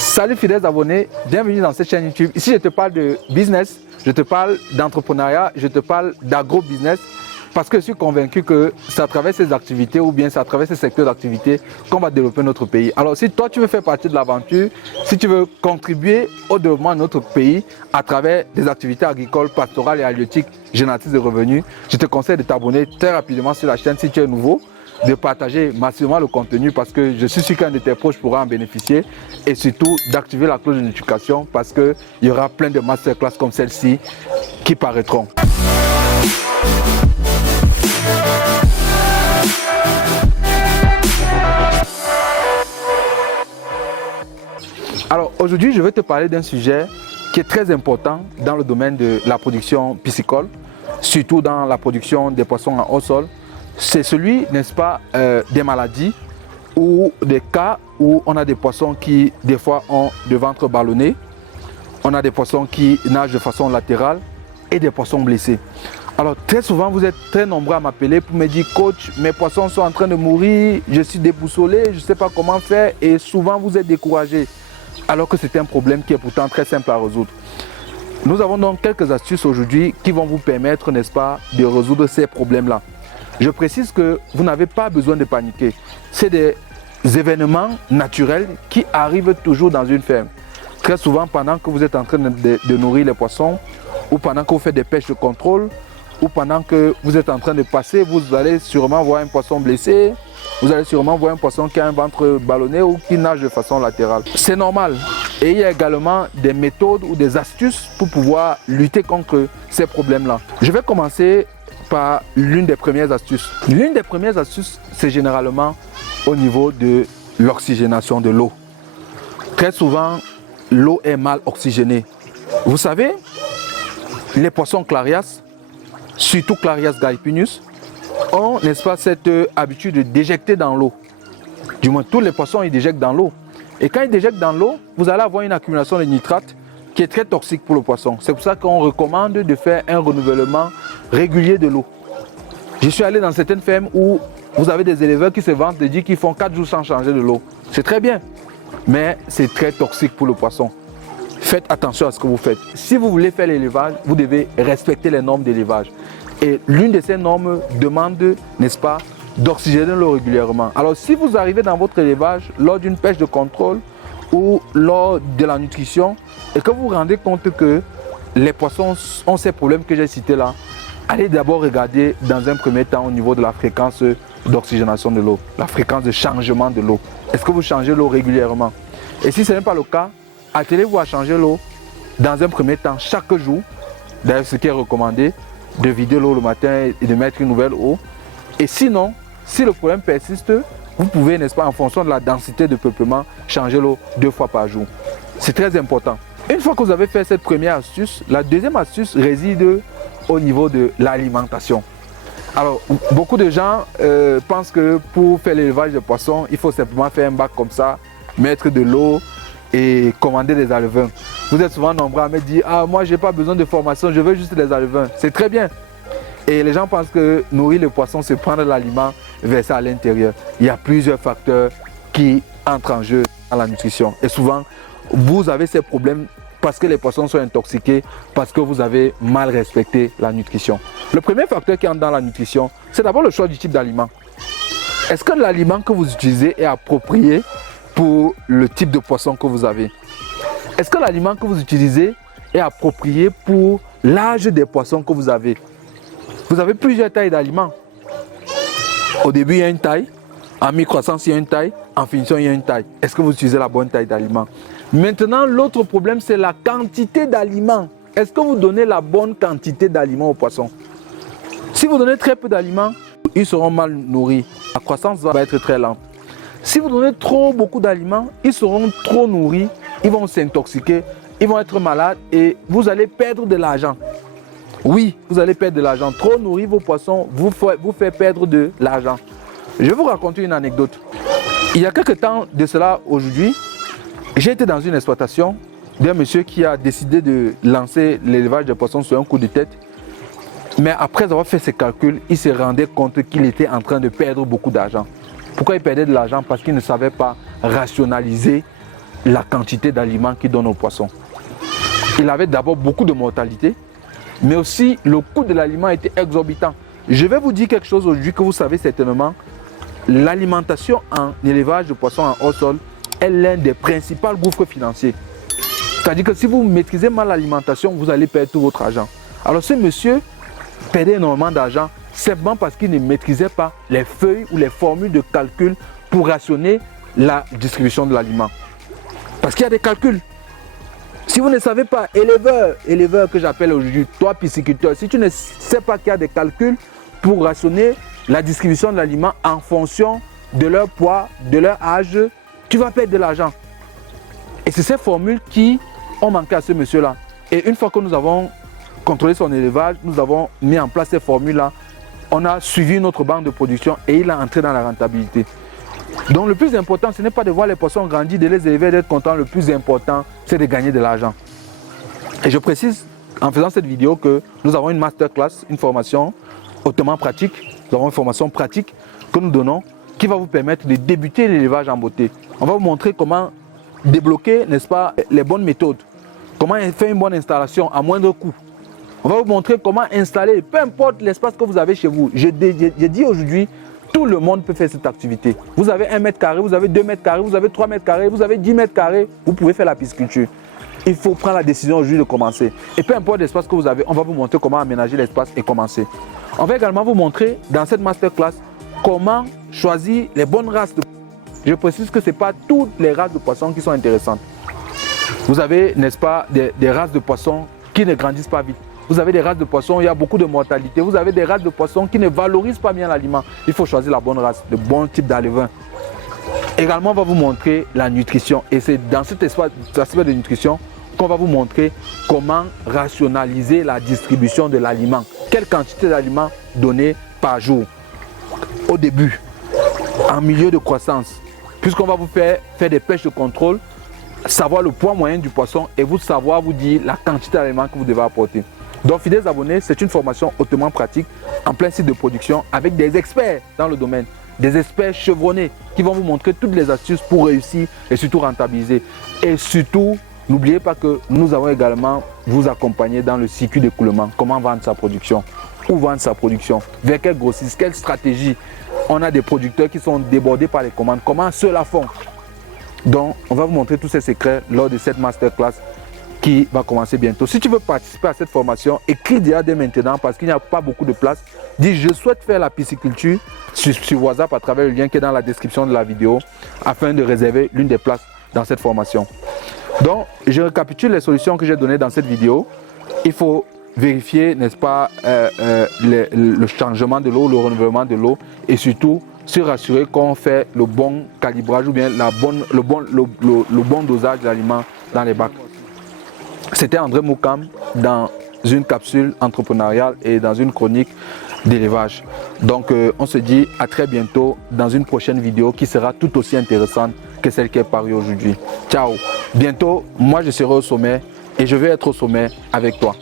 Salut fidèles abonnés, bienvenue dans cette chaîne YouTube. Ici je te parle de business, je te parle d'entrepreneuriat, je te parle d'agro-business parce que je suis convaincu que c'est à travers ces activités ou bien c'est à travers ces secteurs d'activité qu'on va développer notre pays. Alors si toi tu veux faire partie de l'aventure, si tu veux contribuer au développement de notre pays à travers des activités agricoles, pastorales et halieutiques génératrices de revenus, je te conseille de t'abonner très rapidement sur la chaîne si tu es nouveau, de partager massivement le contenu parce que je suis sûr qu'un de tes proches pourra en bénéficier et surtout d'activer la cloche de notification parce qu'il y aura plein de masterclass comme celle-ci qui paraîtront. Alors aujourd'hui, je vais te parler d'un sujet qui est très important dans le domaine de la production piscicole, surtout dans la production des poissons en haut sol. C'est celui, n'est-ce pas, des maladies ou des cas où on a des poissons qui, des fois, ont le ventre ballonné. On a des poissons qui nagent de façon latérale et des poissons blessés. Alors, très souvent, vous êtes très nombreux à m'appeler pour me dire « Coach, mes poissons sont en train de mourir, je suis déboussolé, je ne sais pas comment faire. » Et souvent, vous êtes découragé, alors que c'est un problème qui est pourtant très simple à résoudre. Nous avons donc quelques astuces aujourd'hui qui vont vous permettre, n'est-ce pas, de résoudre ces problèmes-là. Je précise que vous n'avez pas besoin de paniquer. C'est des événements naturels qui arrivent toujours dans une ferme. Très souvent, pendant que vous êtes en train de nourrir les poissons, ou pendant que vous faites des pêches de contrôle, ou pendant que vous êtes en train de passer, vous allez sûrement voir un poisson blessé, vous allez sûrement voir un poisson qui a un ventre ballonné ou qui nage de façon latérale. C'est normal. Et il y a également des méthodes ou des astuces pour pouvoir lutter contre ces problèmes-là. Je vais commencer par l'une des premières astuces. L'une des premières astuces, c'est généralement au niveau de l'oxygénation de l'eau. Très souvent, l'eau est mal oxygénée. Vous savez, les poissons Clarias, surtout Clarias gallipinus, ont, n'est-ce pas, cette habitude de déjecter dans l'eau. Du moins, tous les poissons, ils déjectent dans l'eau. Et quand ils déjectent dans l'eau, vous allez avoir une accumulation de nitrates qui est très toxique pour le poisson. C'est pour ça qu'on recommande de faire un renouvellement régulier de l'eau. Je suis allé dans certaines fermes où vous avez des éleveurs qui se vantent de dire qu'ils font 4 jours sans changer de l'eau. C'est très bien, mais c'est très toxique pour le poisson. Faites attention à ce que vous faites. Si vous voulez faire l'élevage, vous devez respecter les normes d'élevage. Et l'une de ces normes demande, n'est-ce pas, d'oxygéner l'eau régulièrement. Alors si vous arrivez dans votre élevage lors d'une pêche de contrôle ou lors de la nutrition et que vous vous rendez compte que les poissons ont ces problèmes que j'ai cités là, allez d'abord regarder dans un premier temps au niveau de la fréquence d'oxygénation de l'eau, la fréquence de changement de l'eau. Est-ce que vous changez l'eau régulièrement? Et si ce n'est pas le cas, attelez-vous à changer l'eau dans un premier temps chaque jour. D'ailleurs, ce qui est recommandé, de vider l'eau le matin et de mettre une nouvelle eau. Et sinon, si le problème persiste, vous pouvez, n'est-ce pas, en fonction de la densité de peuplement, changer l'eau 2 fois par jour. C'est très important. Une fois que vous avez fait cette première astuce, la deuxième astuce réside au niveau de l'alimentation. Alors, beaucoup de gens pensent que pour faire l'élevage de poissons, il faut simplement faire un bac comme ça, mettre de l'eau et commander des alevins. Vous êtes souvent nombreux à me dire « Ah, moi, je n'ai pas besoin de formation, je veux juste des alevins. » C'est très bien. Et les gens pensent que nourrir le poisson, c'est prendre l'aliment, verser à l'intérieur. Il y a plusieurs facteurs qui entrent en jeu dans la nutrition. Et souvent, vous avez ces problèmes parce que les poissons sont intoxiqués, parce que vous avez mal respecté la nutrition. Le premier facteur qui entre dans la nutrition, c'est d'abord le choix du type d'aliment. Est-ce que l'aliment que vous utilisez est approprié pour le type de poisson que vous avez? Est-ce que l'aliment que vous utilisez est approprié pour l'âge des poissons que vous avez? Vous avez plusieurs tailles d'aliments. Au début, il y a une taille. En mi-croissance, il y a une taille. En finition, il y a une taille. Est-ce que vous utilisez la bonne taille d'aliments? Maintenant, l'autre problème, c'est la quantité d'aliments. Est-ce que vous donnez la bonne quantité d'aliments aux poissons? Si vous donnez très peu d'aliments, ils seront mal nourris. La croissance va être très lente. Si vous donnez beaucoup d'aliments, ils seront trop nourris, ils vont s'intoxiquer, ils vont être malades et vous allez perdre de l'argent. Oui, vous allez perdre de l'argent. Trop nourrir vos poissons vous fait perdre de l'argent. Je vais vous raconter une anecdote. Il y a quelques temps de cela aujourd'hui, j'ai été dans une exploitation d'un monsieur qui a décidé de lancer l'élevage de poissons sur un coup de tête. Mais après avoir fait ses calculs, il se rendait compte qu'il était en train de perdre beaucoup d'argent. Pourquoi il perdait de l'argent? Parce qu'il ne savait pas rationaliser la quantité d'aliments qu'il donne aux poissons. Il avait d'abord beaucoup de mortalité, mais aussi le coût de l'aliment était exorbitant. Je vais vous dire quelque chose aujourd'hui que vous savez certainement. L'alimentation en élevage de poissons en hors sol est l'un des principaux gouffres financiers. C'est-à-dire que si vous maîtrisez mal l'alimentation, vous allez perdre tout votre argent. Alors ce monsieur perdait énormément d'argent simplement parce qu'il ne maîtrisait pas les feuilles ou les formules de calcul pour rationner la distribution de l'aliment. Parce qu'il y a des calculs. Si vous ne savez pas, éleveur que j'appelle aujourd'hui, toi pisciculteur, si tu ne sais pas qu'il y a des calculs pour rationner la distribution de l'aliment en fonction de leur poids, de leur âge, tu vas perdre de l'argent. Et c'est ces formules qui ont manqué à ce monsieur-là. Et une fois que nous avons contrôlé son élevage, nous avons mis en place ces formules-là, on a suivi notre banque de production et il a entré dans la rentabilité. Donc le plus important, ce n'est pas de voir les poissons grandir, de les élever, d'être content. Le plus important, c'est de gagner de l'argent. Et je précise en faisant cette vidéo que nous avons une masterclass, une formation hautement pratique. Nous avons une formation pratique que nous donnons qui va vous permettre de débuter l'élevage en beauté. On va vous montrer comment débloquer, n'est-ce pas, les bonnes méthodes. Comment faire une bonne installation à moindre coût. On va vous montrer comment installer, peu importe l'espace que vous avez chez vous. Je dis aujourd'hui, tout le monde peut faire cette activité. Vous avez 1 mètre carré, vous avez 2 mètres carrés, vous avez 3 mètres carrés, vous avez 10 mètres carrés, vous pouvez faire la pisciculture. Il faut prendre la décision aujourd'hui de commencer. Et peu importe l'espace que vous avez, on va vous montrer comment aménager l'espace et commencer. On va également vous montrer dans cette masterclass comment choisir les bonnes races de poissons. Je précise que ce n'est pas toutes les races de poissons qui sont intéressantes. Vous avez, n'est-ce pas, des races de poissons qui ne grandissent pas vite. Vous avez des races de poissons où il y a beaucoup de mortalité. Vous avez des races de poissons qui ne valorisent pas bien l'aliment. Il faut choisir la bonne race, le bon type d'alevin. Également, on va vous montrer la nutrition. Et c'est dans cet aspect de nutrition qu'on va vous montrer comment rationaliser la distribution de l'aliment. Quelle quantité d'aliments donner par jour. Au début, en milieu de croissance. Puisqu'on va vous faire des pêches de contrôle, savoir le poids moyen du poisson et vous savoir vous dire la quantité d'aliments que vous devez apporter. Donc, fidèles abonnés, c'est une formation hautement pratique en plein site de production avec des experts dans le domaine, des experts chevronnés qui vont vous montrer toutes les astuces pour réussir et surtout rentabiliser. Et surtout, n'oubliez pas que nous allons également vous accompagner dans le circuit d'écoulement. Comment vendre sa production, où vendre sa production, vers quel grossiste, quelle stratégie. On a des producteurs qui sont débordés par les commandes. Comment ceux-là font? Donc, on va vous montrer tous ces secrets lors de cette masterclass qui va commencer bientôt. Si tu veux participer à cette formation, écris déjà dès maintenant parce qu'il n'y a pas beaucoup de place. Dis je souhaite faire la pisciculture sur WhatsApp à travers le lien qui est dans la description de la vidéo afin de réserver l'une des places dans cette formation. Donc, je récapitule les solutions que j'ai données dans cette vidéo. Il faut vérifier, n'est-ce pas, le changement de l'eau, le renouvellement de l'eau et surtout se rassurer qu'on fait le bon calibrage ou bien le bon dosage de l'aliment dans les bacs. C'était André Moukam dans une capsule entrepreneuriale et dans une chronique d'élevage. Donc on se dit à très bientôt dans une prochaine vidéo qui sera tout aussi intéressante que celle qui est parue aujourd'hui. Ciao. Bientôt, moi je serai au sommet et je vais être au sommet avec toi.